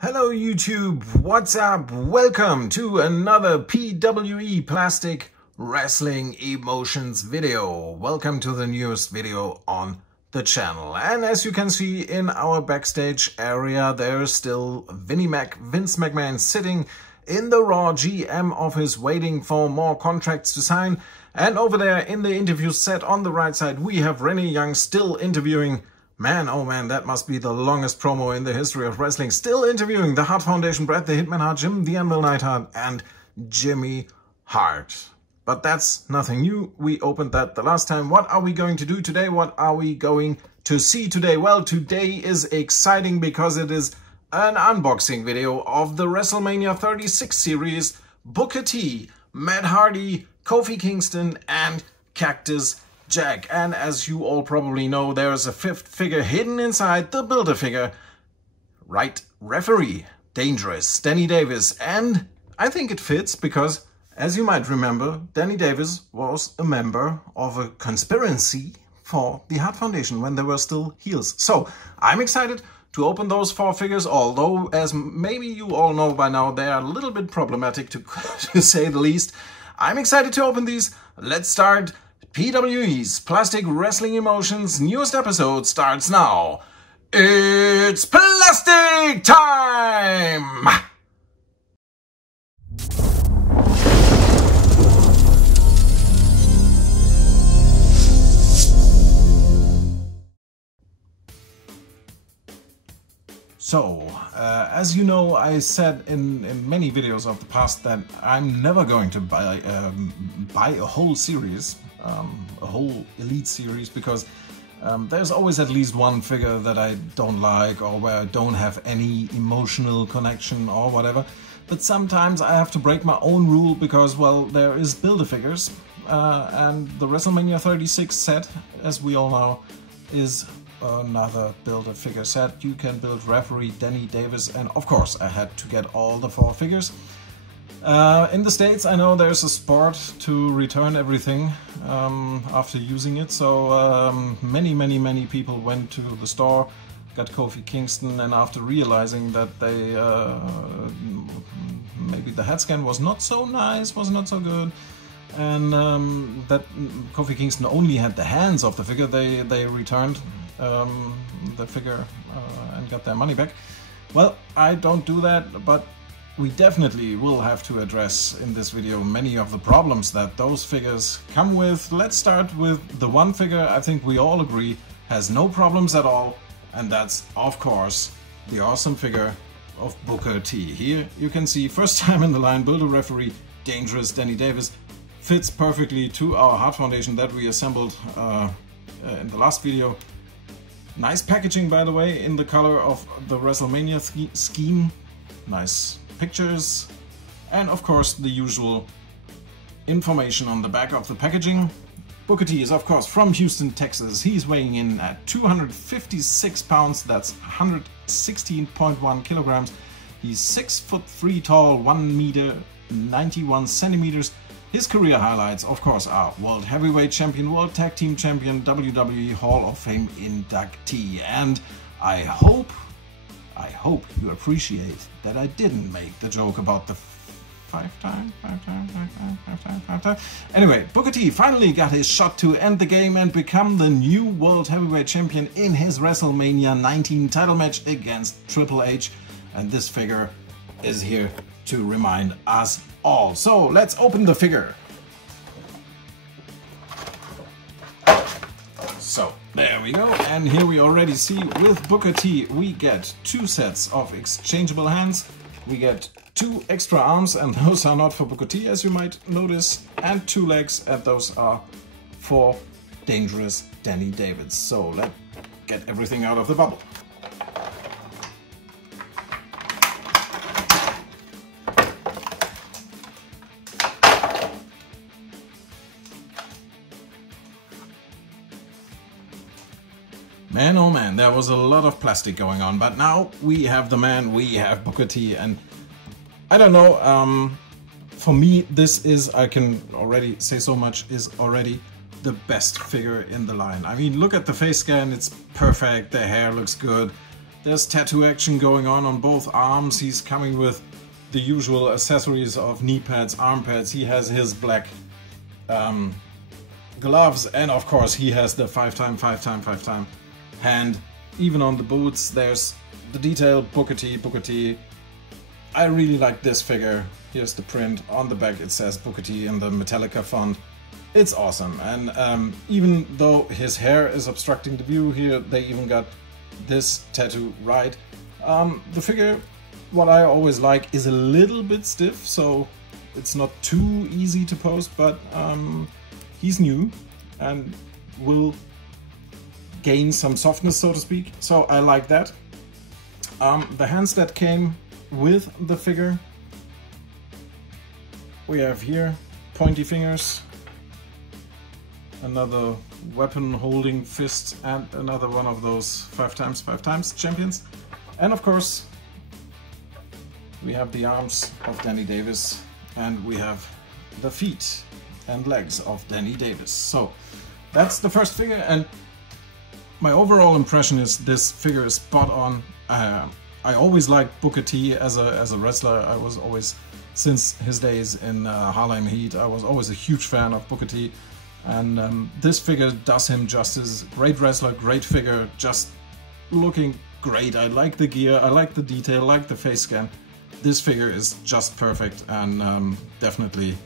Hello YouTube, what's up? Welcome to another PWE Plastic Wrestling Emotions video. Welcome to the newest video on the channel. And as you can see in our backstage area, there's still Vince McMahon sitting in the Raw GM office waiting for more contracts to sign. And over there in the interview set on the right side, we have Renee Young still interviewing. Man, oh man, that must be the longest promo in the history of wrestling. Still interviewing the Hart Foundation, Bret the Hitman Hart, Jim the Anvil Neidhart, and Jimmy Hart. But that's nothing new. We opened that the last time. What are we going to do today? What are we going to see today? Well, today is exciting because it is an unboxing video of the WrestleMania 36 series, Booker T, Matt Hardy, Kofi Kingston, and Cactus Jack. And as you all probably know, there's a fifth figure hidden inside the Build-A-Figure. Right, referee, Dangerous, Danny Davis. And I think it fits because, as you might remember, Danny Davis was a member of a conspiracy for the Hart Foundation when they were still heels. So I'm excited to open those four figures, although as maybe you all know by now, they are a little bit problematic to say the least. I'm excited to open these. Let's start. PWE's Plastic Wrestling Emotions newest episode starts now. It's plastic time! So, as you know, I said in many videos of the past that I'm never going to buy a whole series, a whole Elite series, because there's always at least one figure that I don't like or where I don't have any emotional connection or whatever. But sometimes I have to break my own rule because, well, there is Build-A-Figures, and the WrestleMania 36 set, as we all know, is another Build-A-Figure set. You can build referee Danny Davis, and of course I had to get all the four figures. In the States, I know there's a sport to return everything after using it, so many people went to the store, got Kofi Kingston, and after realizing that they maybe the head scan was not so nice, was not so good, and that Kofi Kingston only had the hands of the figure, they returned the figure and got their money back. Well, I don't do that, but we definitely will have to address in this video many of the problems that those figures come with. Let's start with the one figure I think we all agree has no problems at all, and that's, of course, the awesome figure of Booker T. Here you can see, first time in the line, Build-A-Referee, Dangerous, Danny Davis. Fits perfectly to our Hart Foundation that we assembled in the last video. Nice packaging, by the way, in the color of the WrestleMania scheme. Nice pictures, and of course the usual information on the back of the packaging. Booker T is of course from Houston, Texas. He's weighing in at 256 pounds, that's 116.1 kilograms. He's 6'3" tall, 1 meter 91 centimeters. His career highlights, of course, are World Heavyweight Champion, World Tag Team Champion, WWE Hall of Fame inductee. And I hope you appreciate that I didn't make the joke about the five time. Anyway, Booker T finally got his shot to end the game and become the new World Heavyweight Champion in his WrestleMania 19 title match against Triple H. And this figure is here to remind us all. So let's open the figure. So there we go, and here we already see with Booker T we get two sets of exchangeable hands, we get two extra arms, and those are not for Booker T, as you might notice, and two legs, and those are for Dangerous Danny Davis. So let's get everything out of the bubble. Man, oh man, there was a lot of plastic going on, but now we have the man, we have Booker T, and I don't know, for me this is, I can already say so much, is already the best figure in the line. I mean, look at the face scan, it's perfect, the hair looks good, There's tattoo action going on both arms. He's coming with the usual accessories of knee pads, arm pads. He has his black gloves, and of course he has the 5x5x5x hand. Even on the boots there's the detail, Booker T. I really like this figure. Here's the print. On the back it says Booker T in the Metallica font. It's awesome, and even though his hair is obstructing the view here, they even got this tattoo right. The figure, what I always like, is a little bit stiff, so it's not too easy to pose, but he's new and will gain some softness, so to speak, so I like that. The hands that came with the figure, we have here pointy fingers, another weapon holding fist, and another one of those 5x5x champions. And of course we have the arms of Danny Davis, and we have the feet and legs of Danny Davis. So that's the first figure, and my overall impression is this figure is spot on. I always liked Booker T as a wrestler. I was always, since his days in Harlem Heat, I was always a huge fan of Booker T. And this figure does him justice. Great wrestler, great figure, just looking great. I like the gear, I like the detail, I like the face scan. This figure is just perfect, and definitely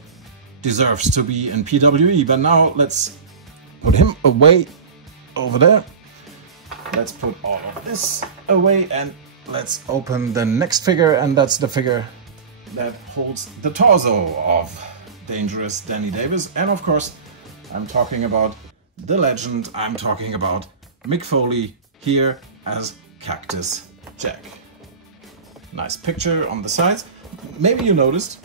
deserves to be in PWE. But now let's put him away over there. Let's put all of this away and let's open the next figure, and that's the figure that holds the torso of Dangerous Danny Davis. And of course I'm talking about the legend, I'm talking about Mick Foley here as Cactus Jack. Nice picture on the sides. Maybe you noticed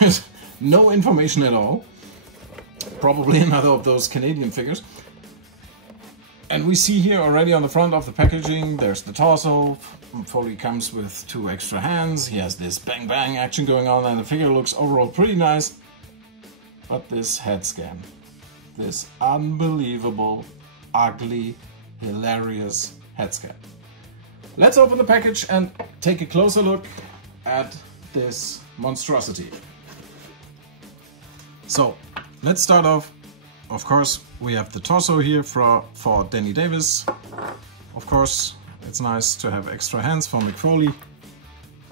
there's no information at all. Probably another of those Canadian figures. And we see here already on the front of the packaging, there's the torso. Foley comes with 2 extra hands. He has this bang bang action going on, and the figure looks overall pretty nice. But this head scan, this unbelievable, ugly, hilarious head scan. Let's open the package and take a closer look at this monstrosity. So let's start off. Of course, we have the torso here for Danny Davis. Of course, it's nice to have extra hands for Mick Foley.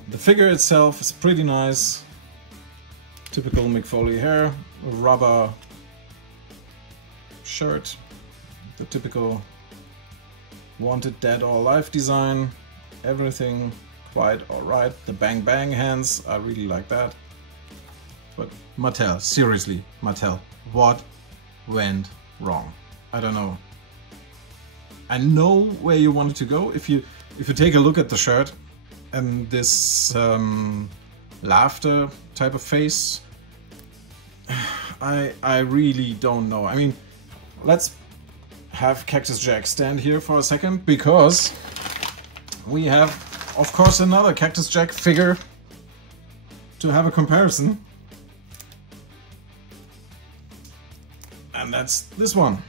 The figure itself is pretty nice. Typical Mick Foley hair, rubber shirt, the typical wanted dead or alive design, everything quite alright. The bang bang hands, I really like that. But Mattel, seriously, Mattel, what went wrong? I don't know. I know where you wanted to go. If you take a look at the shirt and this laughter type of face, I really don't know. I mean, let's have Cactus Jack stand here for a second, because we have, of course, another Cactus Jack figure to have a comparison. And that's this one.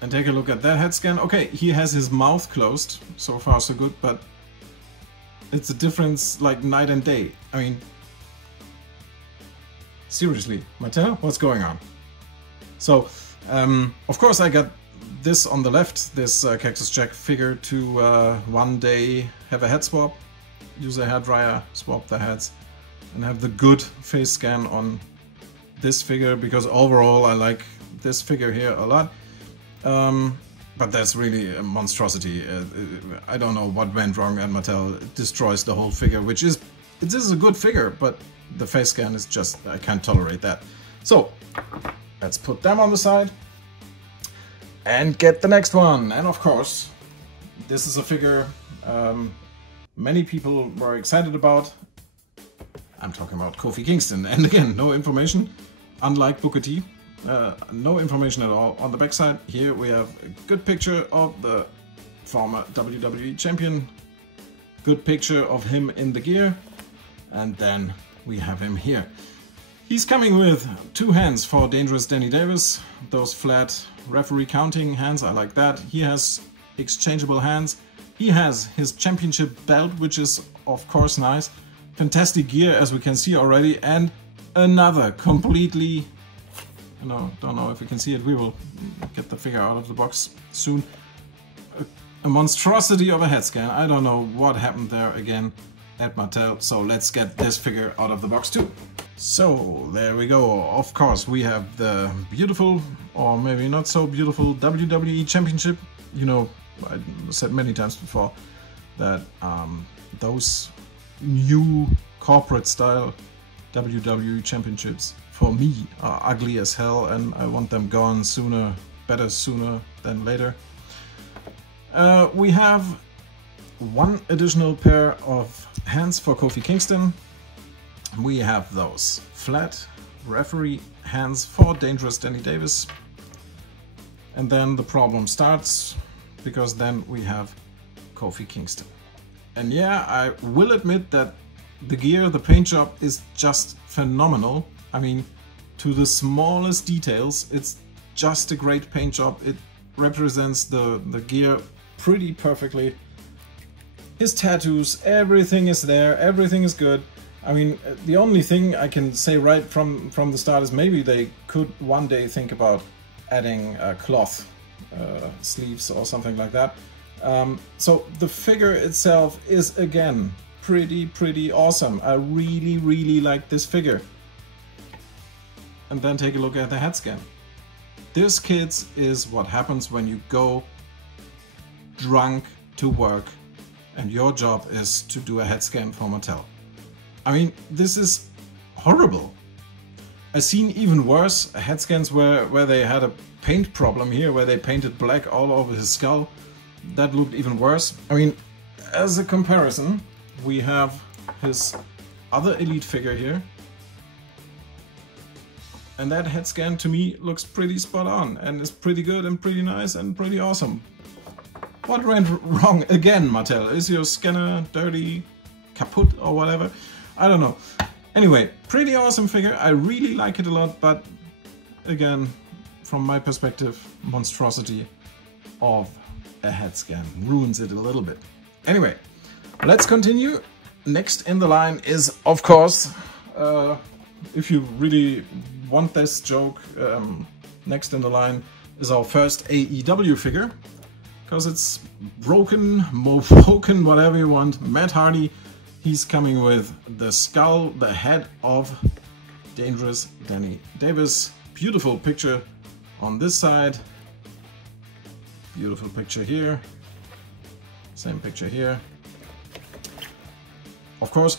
And take a look at that head scan. Okay, he has his mouth closed. So far so good, but it's a difference like night and day. I mean, seriously, Mattel, what's going on? So, of course I got this on the left, this Cactus Jack figure to one day have a head swap, use a hairdryer, swap the heads, and have the good face scan on this figure, because overall I like this figure here a lot. But that's really a monstrosity. I don't know what went wrong, and Mattel destroys the whole figure, which is, it is a good figure, but the face scan is just, I can't tolerate that. So let's put them on the side and get the next one. And of course, this is a figure many people were excited about. I'm talking about Kofi Kingston, and again, no information, unlike Booker T. No information at all. On the backside here we have a good picture of the former WWE champion, good picture of him in the gear, and then we have him here. He's coming with 2 hands for Dangerous Danny Davis, those flat referee counting hands, I like that. He has exchangeable hands. He has his championship belt, which is of course nice. Fantastic gear, as we can see already, and another completely, don't know if you can see it, we will get the figure out of the box soon. A monstrosity of a head scan. I don't know what happened there again at Mattel, so let's get this figure out of the box too. So there we go. Of course we have the beautiful, or maybe not so beautiful, WWE Championship. You know, I said many times before that those new corporate style WWE Championships for me are ugly as hell, and I want them gone sooner, better sooner than later. We have one additional pair of hands for Kofi Kingston. We have those flat referee hands for Dangerous Danny Davis. And then the problem starts, because then we have Kofi Kingston. And yeah, I will admit that the gear, the paint job is just phenomenal. I mean, to the smallest details, it's just a great paint job. It represents the gear pretty perfectly. His tattoos, everything is there, everything is good. I mean, the only thing I can say right from the start is maybe they could one day think about adding cloth sleeves or something like that. So the figure itself is again pretty awesome. I really like this figure. And then take a look at the head scan. This, kids, is what happens when you go drunk to work and your job is to do a head scan for Mattel. I mean, this is horrible. I've seen even worse head scans where they had a paint problem here, where they painted black all over his skull. That looked even worse. I mean, as a comparison, we have his other Elite figure here. And that head scan to me looks pretty spot on and is pretty good and pretty nice and pretty awesome. What went wrong again, Mattel? Is your scanner dirty, kaput or whatever? I don't know. Anyway, pretty awesome figure. I really like it a lot, but again, from my perspective, monstrosity of a head scan ruins it a little bit. Anyway, let's continue. Next in the line is, of course, if you really want this joke, next in the line is our first AEW figure, because it's broken, Woken, whatever you want. Matt Hardy, he's coming with the skull, the head of Dangerous Danny Davis. Beautiful picture on this side, beautiful picture here, same picture here. Of course,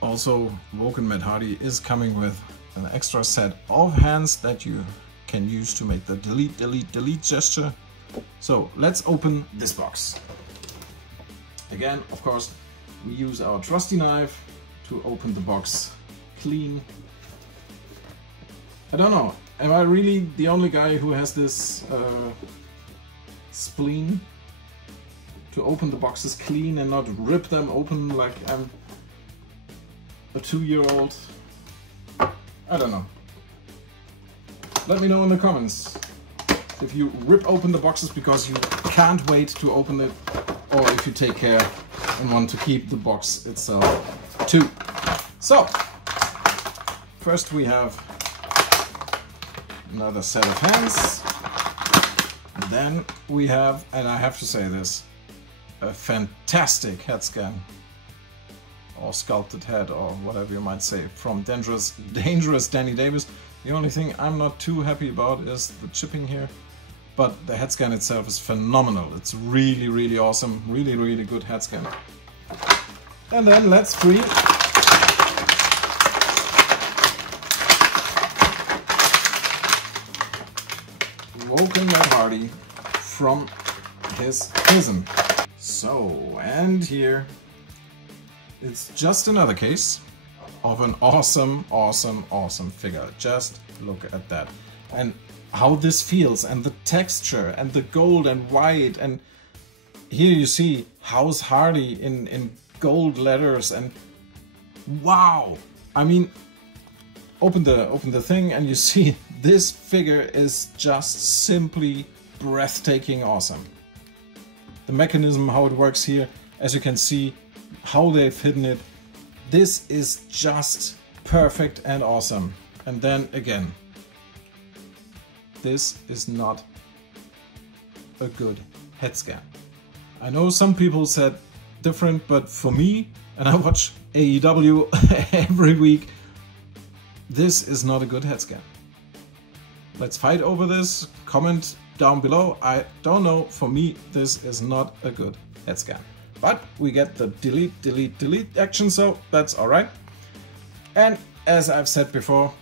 also Woken Matt Hardy is coming with an extra set of hands that you can use to make the delete gesture. So let's open this box. Again, of course, we use our trusty knife to open the box clean. I don't know, am I really the only guy who has this spleen to open the boxes clean and not rip them open like I'm a 2-year-old? I don't know. Let me know in the comments if you rip open the boxes because you can't wait to open it, or if you take care and want to keep the box itself too. So, first we have another set of hands. Then we have, and I have to say this, a fantastic head scan, or sculpted head, or whatever you might say, from Dangerous Danny Davis. The only thing I'm not too happy about is the chipping here, but the head scan itself is phenomenal. It's really awesome, really good head scan. And then let's free Woken Matt Hardy from his prison. So, and here it's just another case of an awesome figure. Just look at that. And how this feels, and the texture, and the gold and white, and here you see House Hardy in gold letters, and wow! I mean, open the thing and you see this figure is just simply breathtaking awesome. the mechanism, how it works here. As you can see, how they've hidden it. This is just perfect and awesome. And then again, this is not a good head scan. I know some people said different, but for me, and I watch AEW every week, this is not a good head scan. Let's fight over this. Comment down below. I don't know. For me, this is not a good head scan. But we get the delete, delete, delete action, so that's alright. And as I've said before,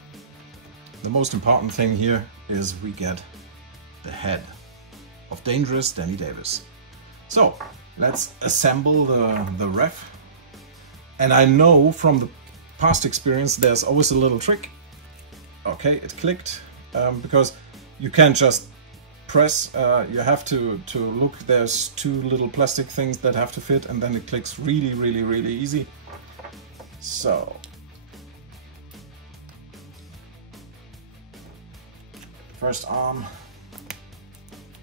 the most important thing here is we get the head of Dangerous Danny Davis. So let's assemble the ref. And I know from the past experience there's always a little trick. Okay, it clicked, because you can't just press, you have to look, there's two little plastic things that have to fit, and then it clicks really, really, really easy. So first arm,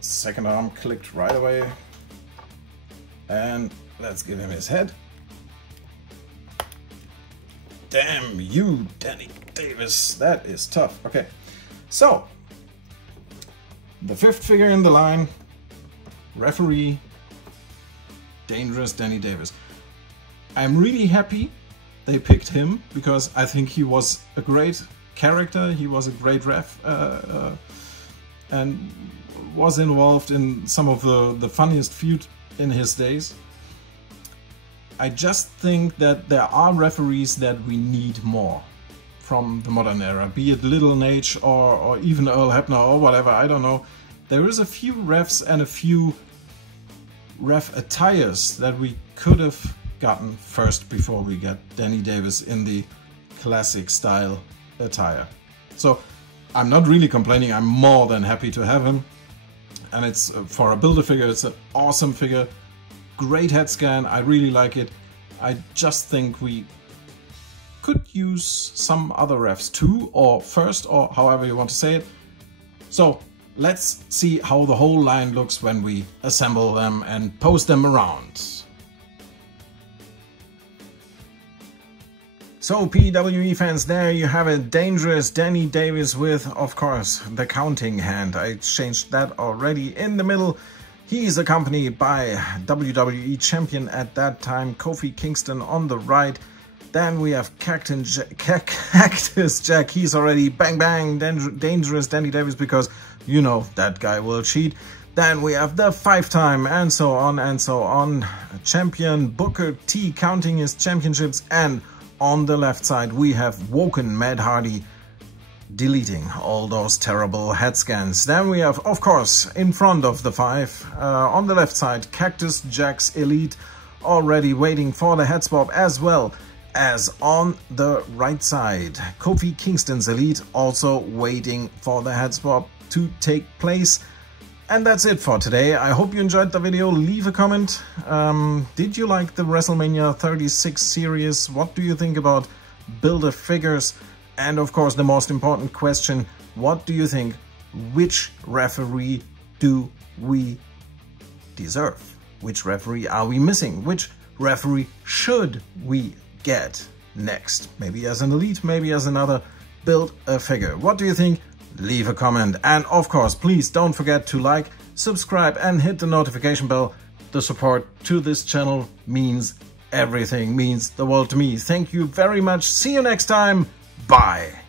second arm clicked right away, and let's give him his head. Damn you, Danny Davis, that is tough. Okay, so the fifth figure in the line, referee, Dangerous Danny Davis. I'm really happy they picked him because I think he was a great character, he was a great ref, and was involved in some of the funniest feud in his days. I just think that there are referees that we need more from the modern era, be it Little Nate or even Earl Hebner or whatever, I don't know. There is a few refs and a few ref attires that we could have gotten first before we get Danny Davis in the classic style attire. So I'm not really complaining, I'm more than happy to have him. And it's for a Build-A-Figure, it's an awesome figure. Great head scan, I really like it. I just think we could use some other refs too, or first, or however you want to say it. So let's see how the whole line looks when we assemble them and post them around. So PWE fans, there you have it, Dangerous Danny Davis with, of course, the counting hand. I changed that already in the middle. He's accompanied by WWE champion at that time, Kofi Kingston on the right. Then we have Cactus Jack. He's already bang bang Dangerous Danny Davis because you know that guy will cheat. Then we have the 5-time and so on champion Booker T counting his championships, and on the left side we have Woken Matt Hardy deleting all those terrible head scans. Then we have, of course, in front of the 5, on the left side, Cactus Jack's Elite already waiting for the head swap, as well as on the right side, Kofi Kingston's Elite also waiting for the head swap to take place. And that's it for today. I hope you enjoyed the video. Leave a comment. Did you like the WrestleMania 36 series? What do you think about Build-A-Figures? And of course, the most important question, what do you think? Which referee do we deserve? Which referee are we missing? Which referee should we get next? Maybe as an Elite, maybe as another Build-A-Figure. What do you think? Leave a comment. And of course, please don't forget to like, subscribe and hit the notification bell. The support to this channel means everything, means the world to me. Thank you very much. See you next time. Bye.